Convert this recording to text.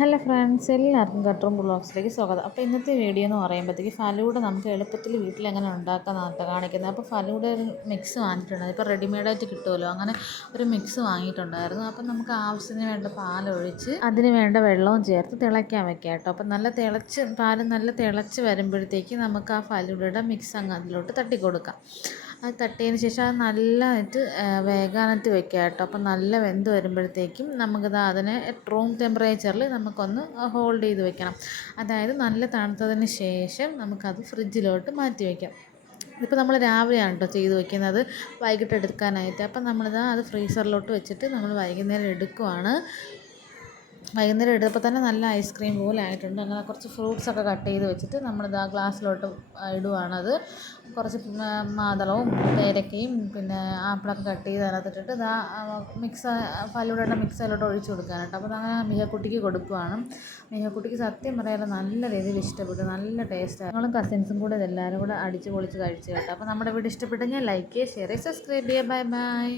Hello friends, എല്ലാവർക്കും കട്ട്റൂം ബ്ലോഗ്സിലേക്ക് സ്വാഗതം. അപ്പോൾ ഇന്നത്തെ വീഡിയോ എന്ന് പറയുമ്പോഴത്തേക്ക് ഫലൂഡ നമുക്ക് എളുപ്പത്തിൽ വീട്ടിലെങ്ങനെ ഉണ്ടാക്കാമെന്നാണ് കാണിക്കുന്നത്. അപ്പോൾ ഫലൂഡ ഒരു മിക്സ് വാങ്ങിയിട്ടുണ്ടായിരുന്നു. ഇപ്പോൾ റെഡിമെയ്ഡായിട്ട് കിട്ടുമല്ലോ, അങ്ങനെ ഒരു മിക്സ് വാങ്ങിയിട്ടുണ്ടായിരുന്നു. അപ്പം നമുക്ക് ആവശ്യത്തിന് വേണ്ട പാലൊഴിച്ച് അതിന് വേണ്ട വെള്ളവും ചേർത്ത് തിളയ്ക്കാൻ വെക്കാം കേട്ടോ. അപ്പം പാൽ നല്ല തിളച്ച് വരുമ്പോഴത്തേക്ക് നമുക്ക് ആ ഫലൂഡയുടെ മിക്സ് അങ്ങ് അതിലോട്ട് തട്ടിക്കൊടുക്കാം. അത് തട്ടിയതിന് ശേഷം അത് നല്ലതായിട്ട് വേകാനായിട്ട് വെക്കുക കേട്ടോ. അപ്പം നല്ല വെന്ത് വരുമ്പോഴത്തേക്കും നമുക്കിത് അതിനെ റൂം ടെമ്പറേച്ചറിൽ നമുക്കൊന്ന് ഹോൾഡ് ചെയ്ത് വെക്കണം. അതായത് നല്ല തണുത്തതിന് ശേഷം നമുക്കത് ഫ്രിഡ്ജിലോട്ട് മാറ്റി വയ്ക്കാം. ഇതിപ്പോൾ നമ്മൾ രാവിലെയാണ് കേട്ടോ ചെയ്ത് വയ്ക്കുന്നത്, വൈകിട്ട് എടുക്കാനായിട്ട്. അപ്പം അത് ഫ്രീസറിലോട്ട് വെച്ചിട്ട് നമ്മൾ വൈകുന്നേരം എടുക്കുവാണ്. വൈകുന്നേരം എടുത്തപ്പോൾ തന്നെ നല്ല ഐസ്ക്രീം പോലെ ആയിട്ടുണ്ട്. അങ്ങനെ കുറച്ച് ഫ്രൂട്ട്സൊക്കെ കട്ട് ചെയ്ത് വെച്ചിട്ട് ആ ഗ്ലാസ്സിലോട്ട് ഇടുവാണത്. കുറച്ച് മാതളവും പേരക്കയും പിന്നെ ആപ്പിളൊക്കെ കട്ട് ചെയ്ത് അതിനകത്തിട്ടിട്ട് ഫലൂഡയുടെ മിക്സ് അതിലോട്ട് ഒഴിച്ച് കൊടുക്കാനായിട്ട്. അപ്പോൾ അങ്ങനെ മിഹക്കുട്ടിക്ക് കൊടുക്കുവാണ്. മിഹക്കുട്ടിക്ക് സത്യം പറയാതെ നല്ല രീതിയിൽ ഇഷ്ടപ്പെട്ടു, നല്ല ടേസ്റ്റാണ്. ഞങ്ങളും കസിൻസും കൂടെ ഇതെല്ലാവരും കൂടെ അടിച്ച് പൊളിച്ച് കഴിച്ചു കേട്ടോ. അപ്പോൾ നമ്മുടെ വീഡിയോ ഇഷ്ടപ്പെട്ടെങ്കിൽ ലൈക്ക് ചെയ്യുക, ഷെയർ ചെയ്യുക, സബ്സ്ക്രൈബ് ചെയ്യുക. Bye bye.